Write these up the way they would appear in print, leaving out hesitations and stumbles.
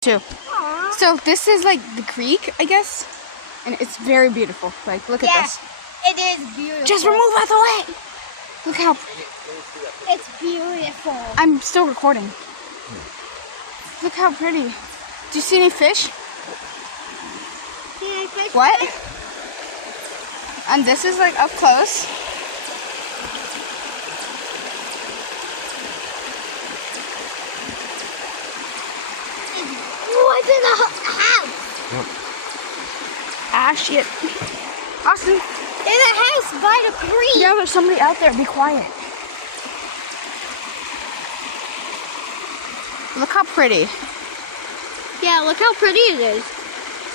too. Aww. So this is like the creek, I guess, and it's very beautiful. Like, look at this. It is beautiful. Just remove out of the way. Look how it's beautiful. I'm still recording. Look how pretty. Do you see any fish? See any fish? What? And this is like up close. What's in the house? Ah, shit. Austin. In the house by the creek. Yeah, there's somebody out there. Be quiet. Look how pretty. Yeah, look how pretty it is.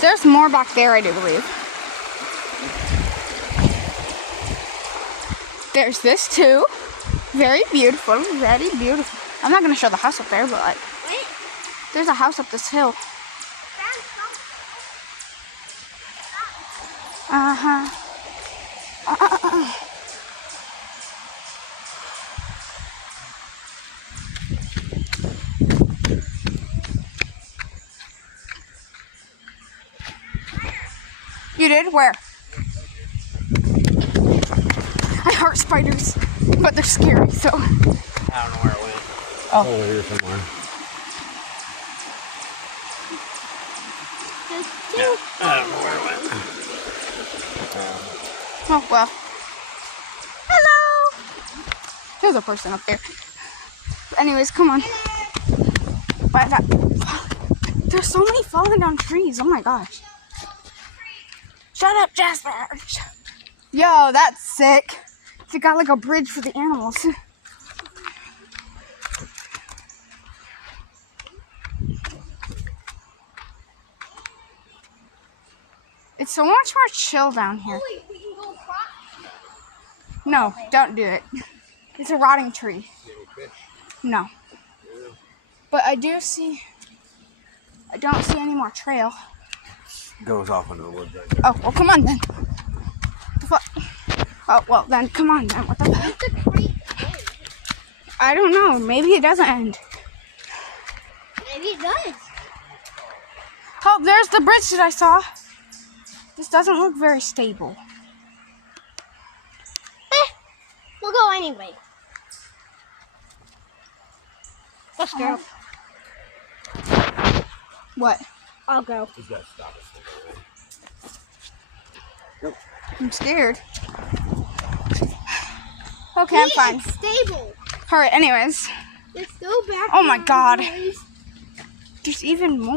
There's more back there, I do believe. There's this too. Very beautiful. Very beautiful. I'm not going to show the house up there, but like, Wait. there's a house up this hill. Uh-huh. You did? Where? I heart spiders, but they're scary, so. I don't know where it went. Oh. Over here somewhere. Yeah, I don't know where it went. Oh, well. Hello! There's a person up there. But anyways, come on. But there's so many falling down trees. Oh my gosh. Shut up, Jasper. Yo, that's sick. They got like a bridge for the animals. It's so much more chill down here. Wait, we can go across. No, don't do it. It's a rotting tree. No. But I don't see any more trail. Goes off into the woods right there. Oh, well, come on then. The fuck? Oh, well, then come on then. What the fuck? Where's the creek end? I don't know. Maybe it doesn't end. Maybe it does. Oh, there's the bridge that I saw. This doesn't look very stable. We'll go anyway. Let's go. What? I'll go. He's got to stop us. I'm scared. Okay, I'm fine. It's stable. Alright, anyways. Let's go back. Oh my down, God. boys. There's even more.